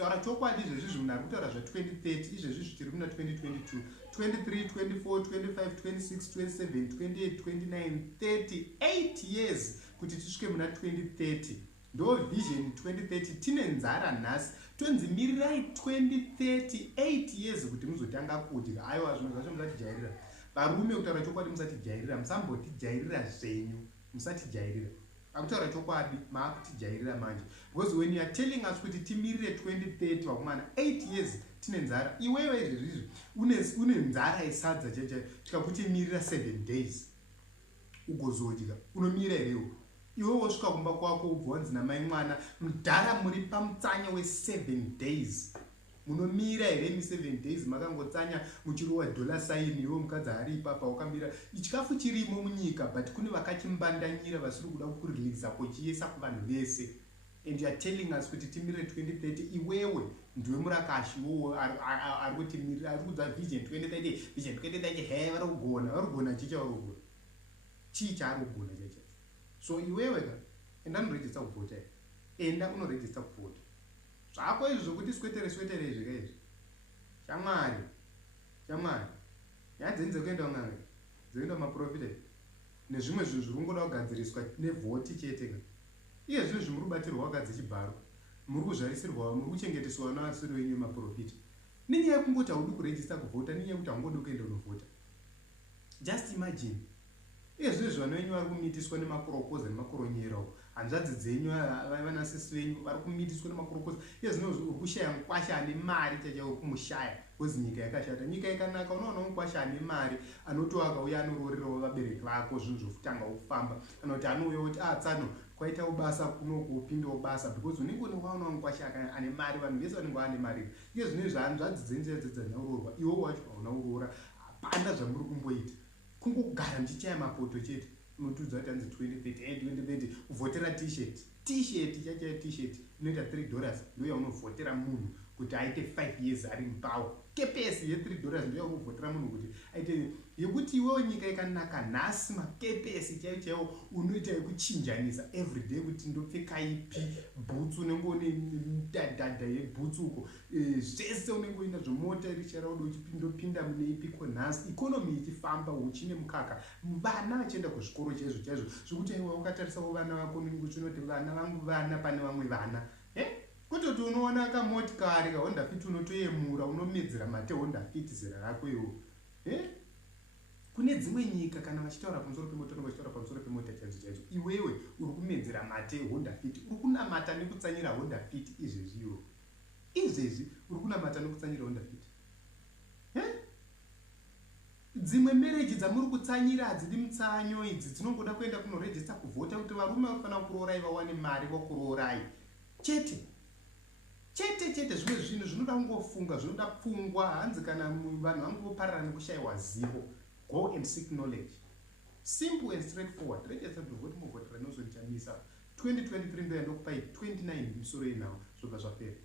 kutaura chokwadi izvezvi munhu ari kutaura zva2030 izvezvi zvichiri kuna 2022 23 24 25 26 27 28 29 30 8 years kuti tisvike muna 2030. ndo vision 2030. tine nzara nhasi, tonzi mirirai 2030 8 years kuti muzotanga kudya. Aiwa, zvinhu zvacho musatijairira varume. Kutaura chokwadi musatijairira, musambotijairira zvenyu, musatijairira. Akutaura chokwadi maakutijairira manje, because when you are telling us kuti timirire 2030 vakomana 8 years tine nzara, iwewe izvezvizvi une nzara yesadza cheche, tikakuti mirira 7 days ugozodya, unomira herewo. Iwe wosvika kumba kwako ubva wanzi namai mwana mudhara muri pamutsanya we7 days, munomira here mi7 days makangotsanya muchirowa dollar sign. Iwe mukadzi ari ipapa wakamira, chikafu chirimo munyika, but kune vakachimbandanyira vasiri kuda kukureleasa kuchiisa kuvanhu vese. And you are telling us kuti timirire 2030. Iwewe ndiwe murakashi wowo ari kutimirira, ari kudza vision 2030 vision 2030. He vari kugona chicha, vari kugona chicha, ari kugona chacha. So iwewe ka enda unoregister kuvhota, enda unoregister kuvhota zvako izvi zvokuti swetere izvi kaizvi. Shamwari nyaya dzenze kuenda unganga dzoenda mumaprofita nezvimwe zvinhu zviri kungoda kugadziriswa nevhoti chete ka. Iye zvinhu zvimuri kubatirwa wakadzi chibharo, muri kuzvarisirwa, muri kuchengeteswa navasiri venyu maprofita. Nenyaya yekungoti haudi kuregister kuvhota, nenyaya yekuti haungodi kuenda unovhota. Just imagine. Iye zvinhu zvana venyu vari kumitiswa nemakurokoza nemakoronyera, hanzvadzi dzenyu vanasisi venyu vari kumitiswa nemakurokoza. Iye zvinhu uri kushaya mukwasha ane mari chaiwo kumushaya, kozi nyika yakashata. Nyika ikanaka unoona mukwasha ane mari anoti akauya anororerawo vabereki vako zvinhu zvokutanga kufamba, kana kuti anouya kuti tsano kwaita basa kunoku upindawo basa, because unenge unowaona mukwasha ane mari, vanhu vese vanenge vane mari. Iye zvinhu zvahanzvadzi dzenyu dzanyaurorwa, iwe wacho hauna urora, hapana zvamuri kumboita, kungogara muchichaya mapoto chete. Unotudza kuti hanzi 2030 uvhotera t-shirt chachaya t-shirt inoita $3, ndoya unovhotera munhu kuti aite 5 years ari mupawa. Kepesi ye$3 ndoya unovhotera munhu kuti aite, yekuti iwewo nyika ikanaka nhasi makepesi chaiwo unoita yekuchinjanisa everyday kuti ndopfeka ipi bhutsu, unenge une dhadhadha yebhutsu uko, zvese unenge uina zvomota richara udo uchindopinda mune ipi ko nhasi, ikonomi ichifamba uchine mukaka, vana vachienda kuzvikoro chaizvo zvokuti iwe ukatarisawo vana vako unenge uchinoti vana vangu vana pane vamwe vana. Kutoti unoona kamotikari kaHonda Fit unotoyemura, unomedzera mate Honda Fit zera rako iwo. Kune dzimwe nyika kana vachitaura pamusoro pemota vachitaura pamusoro pemota chaizvo, iwewe uri kumedzera mate Honda Fit, uri kunamata nekutsanyira Honda Fit izvezviwo. Izvezvi uri kunamata nekutsanyira Honda Fit. Dzimwe mereji dzamuri kutsanyira hadzidi mutsanyo idzi, dzinongoda kuenda kunoregister kuvhota kuti varume vanofanira kurorai vawane mari vokurorai chete. Zvimwe zvinhu zvinoda kungofunga, zvinoda pfungwa. Hanzi kana vanhu vangoparara nekushayiwa zivo. Go and seek knowledge. Simple and straightforward. Register to vote muvhotera nozondichamisa 2023 ndo yandokupai 29 misoro inawo zvobva zvapera.